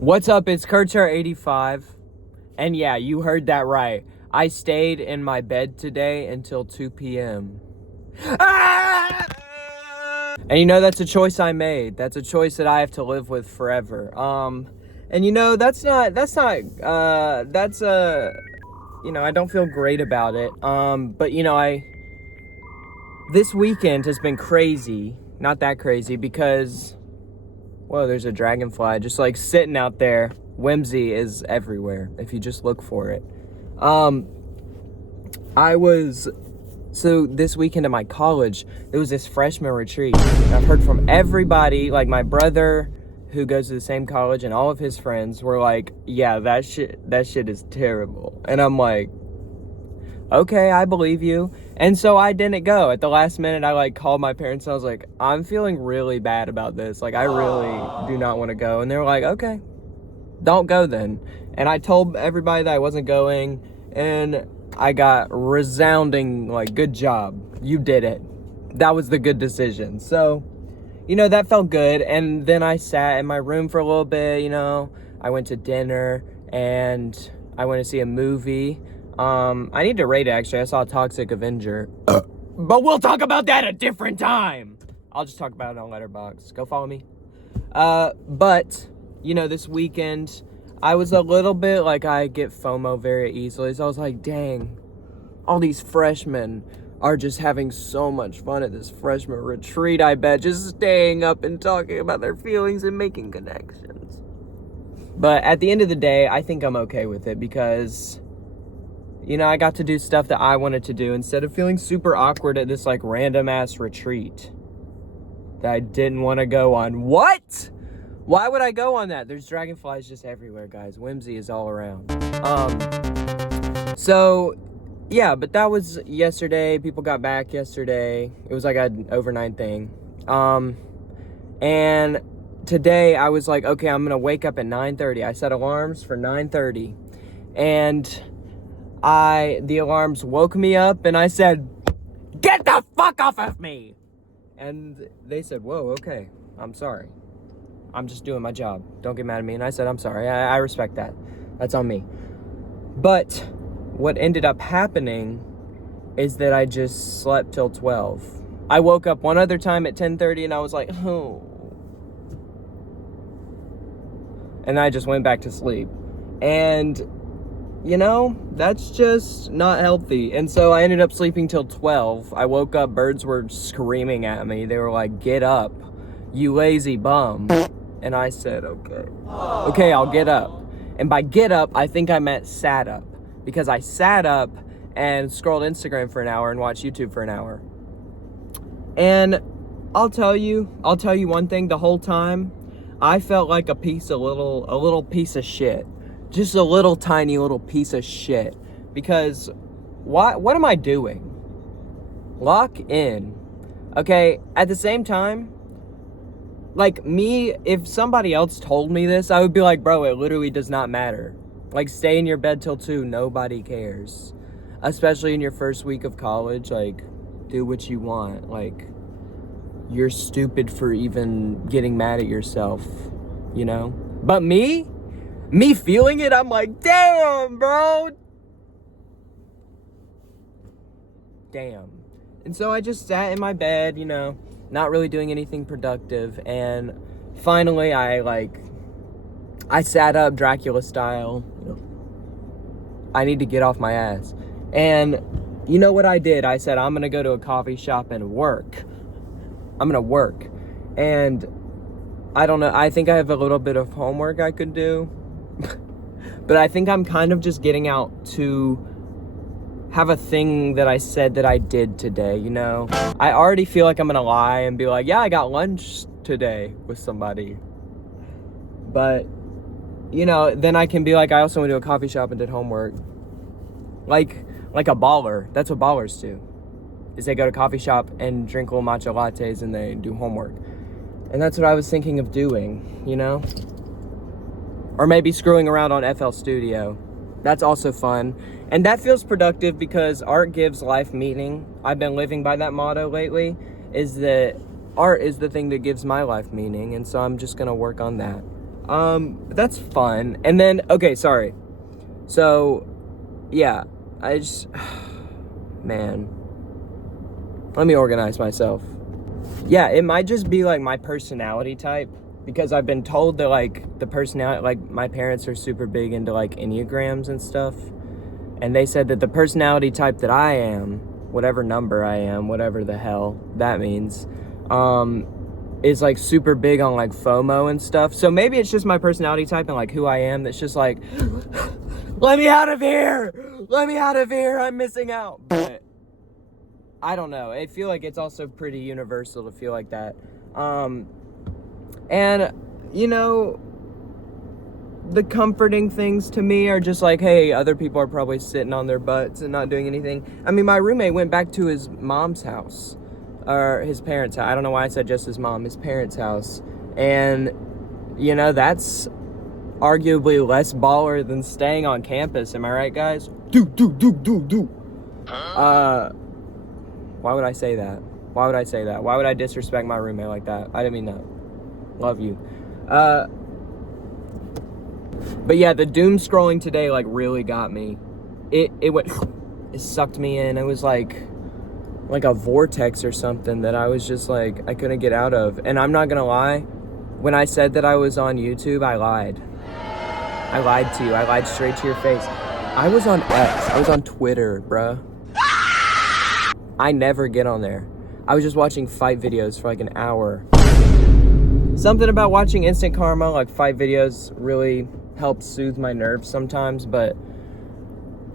What's up? It's Kurtzer85. And yeah, you heard that right. I stayed in my bed today until 2 p.m. Ah! And you know, that's a choice I made. That's a choice that I have to live with forever. And you know, I don't feel great about it. But you know, this weekend has been crazy. Not that crazy because, whoa, there's a dragonfly just like sitting out there. Whimsy is everywhere if you just look for it. So this weekend at my college, there was this freshman retreat. And I've heard from everybody, like my brother who goes to the same college and all of his friends were like, yeah, that shit is terrible. And I'm like, okay, I believe you. And so I didn't go. At the last minute, I called my parents and I was like, I'm feeling really bad about this. I really do not want to go. And they were like, okay, don't go then. And I told everybody that I wasn't going, and I got resounding, good job. You did it. That was the good decision. So, you know, that felt good. And then I sat in my room for a little bit, you know. I went to dinner, and I went to see a movie. I need to rate it, actually. I saw Toxic Avenger. But we'll talk about that a different time. I'll just talk about it on Letterboxd. Go follow me. But, you know, this weekend, I was a little bit I get FOMO very easily. So I was like, dang, all these freshmen are just having so much fun at this freshman retreat, I bet. Just staying up and talking about their feelings and making connections. But at the end of the day, I think I'm okay with it because, you know, I got to do stuff that I wanted to do instead of feeling super awkward at this random ass retreat that I didn't want to go on. What? Why would I go on that? There's dragonflies just everywhere, guys. Whimsy is all around. So yeah, but that was yesterday. People got back yesterday. It was an overnight thing. And today I was like, okay, I'm gonna wake up at 9:30. I set alarms for 9:30, and the alarms woke me up, and I said, "Get the fuck off of me!" And they said, "Whoa, okay, I'm sorry. I'm just doing my job. Don't get mad at me." And I said, "I'm sorry. I respect that. That's on me." But what ended up happening is that I just slept till 12. I woke up one other time at 10:30, and I was like, oh. And I just went back to sleep. And, you know, that's just not healthy. And so I ended up sleeping till 12. I woke up, birds were screaming at me. They were like, "Get up, you lazy bum." And I said, okay, I'll get up. And by get up, I think I meant sat up, because I sat up and scrolled Instagram for an hour and watched YouTube for an hour. And I'll tell you one thing. The whole time, I felt like a little piece of shit. Just a little tiny little piece of shit. Because what am I doing? Lock in. Okay, at the same time, me, if somebody else told me this, I would be like, bro, it literally does not matter. Stay in your bed till 2, nobody cares. Especially in your first week of college, do what you want. You're stupid for even getting mad at yourself, you know? But me feeling it, I'm like, damn, bro. Damn. And so I just sat in my bed, you know, not really doing anything productive, and finally I sat up Dracula style. You know, I need to get off my ass. And you know what I did? I said, I'm gonna go to a coffee shop and work. I'm gonna work. And I don't know, I think I have a little bit of homework I could do. But I think I'm kind of just getting out to have a thing that I said that I did today, you know? I already feel like I'm gonna lie and be like, yeah, I got lunch today with somebody. But, you know, then I can be like, I also went to a coffee shop and did homework. Like a baller. That's what ballers do. Is they go to coffee shop and drink little matcha lattes and they do homework. And that's what I was thinking of doing, you know? Or maybe screwing around on FL Studio. That's also fun. And that feels productive because art gives life meaning. I've been living by that motto lately, is that art is the thing that gives my life meaning. And so I'm just going to work on that. That's fun. And then, okay, sorry. So, yeah, I just, man, let me organize myself. Yeah, it might just be like my personality type, because I've been told that like the personality, like my parents are super big into like Enneagrams and stuff. And they said that the personality type that I am, whatever number I am, whatever the hell that means, is like super big on like FOMO and stuff. So maybe it's just my personality type and like who I am that's just like, let me out of here! Let me out of here! I'm missing out. But I don't know. I feel like it's also pretty universal to feel like that. And, you know, the comforting things to me are just like, hey, other people are probably sitting on their butts and not doing anything. I mean, my roommate went back to his mom's house, or his parents' house. I don't know why I said just his mom, his parents' house. And, you know, that's arguably less baller than staying on campus. Am I right, guys? Do. Why would I say that? Why would I say that? Why would I disrespect my roommate like that? I didn't mean that. Love you. But yeah, the doom scrolling today like really got me. It went, it sucked me in. It was like a vortex or something that I was just like, I couldn't get out of. And I'm not gonna lie, when I said that I was on YouTube, I lied. I lied to you. I lied straight to your face. I was on X. I was on Twitter, bruh. I never get on there. I was just watching fight videos for like an hour. Something about watching Instant Karma, like fight videos, really helps soothe my nerves sometimes, but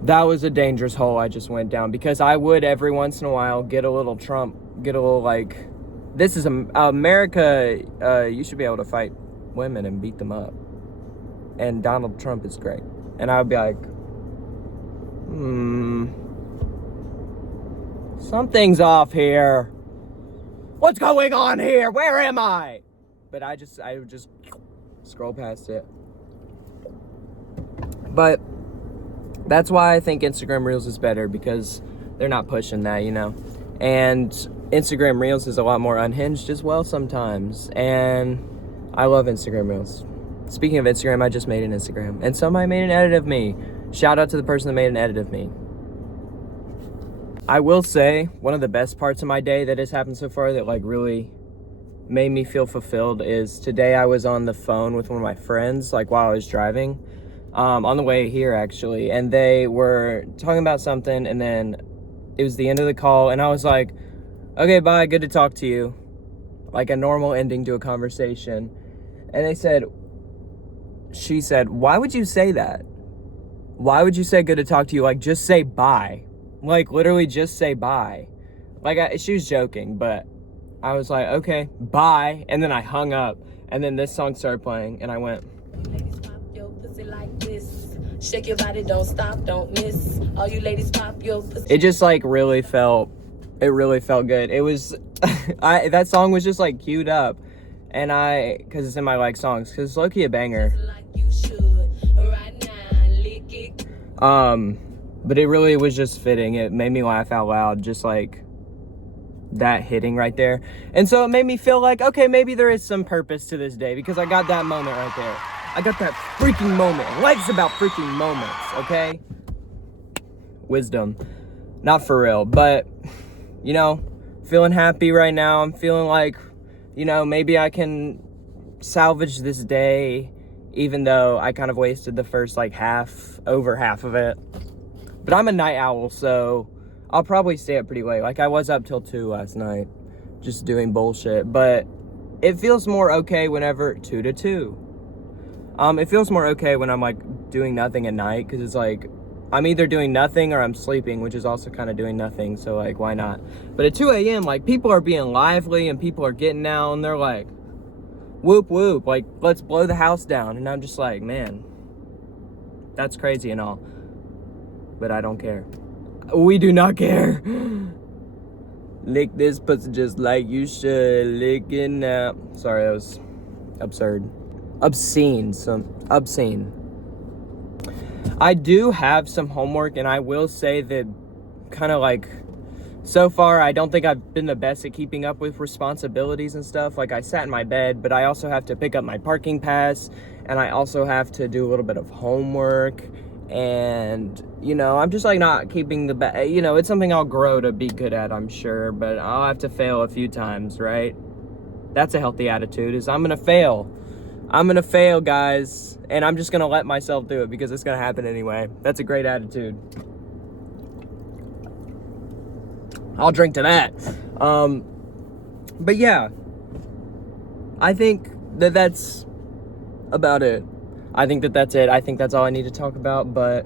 that was a dangerous hole I just went down, because I would every once in a while get a little Trump, get a little like, this is America, you should be able to fight women and beat them up. And Donald Trump is great. And I would be like, something's off here. What's going on here? Where am I? But I would just scroll past it. But that's why I think Instagram Reels is better, because they're not pushing that, you know. And Instagram Reels is a lot more unhinged as well sometimes. And I love Instagram Reels. Speaking of Instagram, I just made an Instagram. And somebody made an edit of me. Shout out to the person that made an edit of me. I will say, one of the best parts of my day that has happened so far that like really made me feel fulfilled is today I was on the phone with one of my friends, like while I was driving, on the way here actually, and they were talking about something, and then it was the end of the call, and I was like, okay, bye, good to talk to you. Like a normal ending to a conversation. And she said, why would you say that? Why would you say good to talk to you? Like, just say bye. Like, literally just say bye. Like, she was joking, but I was like, okay, bye. And then I hung up, and then this song started playing, and I went, ladies, pop your pussy like this. Shake your body, don't stop, don't miss. All you ladies, pop your pussy. It just like really felt good. It was, that song was just like queued up, and cause it's in my like songs, cause it's low-key a banger. But it really was just fitting. It made me laugh out loud, just like that hitting right there. And so it made me feel like, okay, maybe there is some purpose to this day, because I got that moment right there. I got that freaking moment. Life's about freaking moments, okay? Wisdom. Not for real, but, you know, feeling happy right now. I'm feeling like, you know, maybe I can salvage this day, even though I kind of wasted the first like over half of it. But I'm a night owl, so I'll probably stay up pretty late. Like, I was up till 2 last night, just doing bullshit. But it feels more okay whenever, 2 to 2. It feels more okay when I'm, like, doing nothing at night, because it's like, I'm either doing nothing or I'm sleeping, which is also kind of doing nothing, so, like, why not? But at 2 a.m., like, people are being lively, and people are getting out, and they're like, whoop, whoop, like, let's blow the house down. And I'm just like, man, that's crazy and all. But I don't care. We do not care. Lick this pussy just like you should. Lick it now. Sorry, that was absurd. Obscene. Obscene. I do have some homework, and I will say that kind of like, so far, I don't think I've been the best at keeping up with responsibilities and stuff. Like, I sat in my bed, but I also have to pick up my parking pass, and I also have to do a little bit of homework, and I'm just like not keeping the it's something I'll grow to be good at, I'm sure, but I'll have to fail a few times, right? That's a healthy attitude, is I'm gonna fail, guys, and I'm just gonna let myself do it because it's gonna happen anyway. That's a great attitude. I'll drink to that. But yeah, I think that's about it. I think that's it. I think that's all I need to talk about. But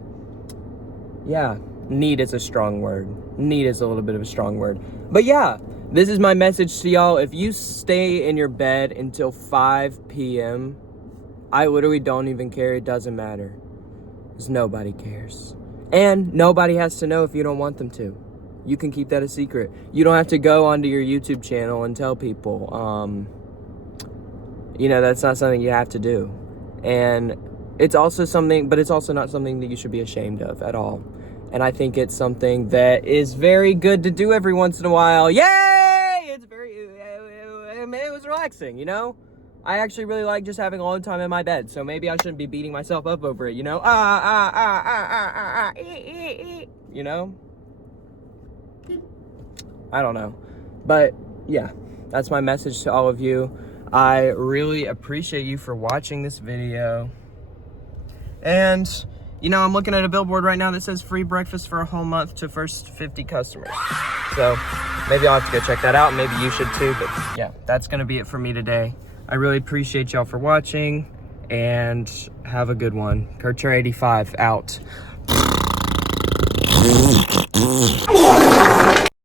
yeah, need is a strong word. Need is a little bit of a strong word. But yeah, this is my message to y'all. If you stay in your bed until 5 p.m., I literally don't even care. It doesn't matter. Because nobody cares. And nobody has to know if you don't want them to. You can keep that a secret. You don't have to go onto your YouTube channel and tell people. That's not something you have to do. And it's also something, but it's also not something that you should be ashamed of at all. And I think it's something that is very good to do every once in a while. Yay! It was relaxing, I actually really like just having all the time in my bed. So maybe I shouldn't be beating myself up over it, I don't know. But yeah, that's my message to all of you. I really appreciate you for watching this video. And, I'm looking at a billboard right now that says free breakfast for a whole month to first 50 customers. So maybe I'll have to go check that out. Maybe you should too. But yeah, that's going to be it for me today. I really appreciate y'all for watching, and have a good one. Kurcher85 out.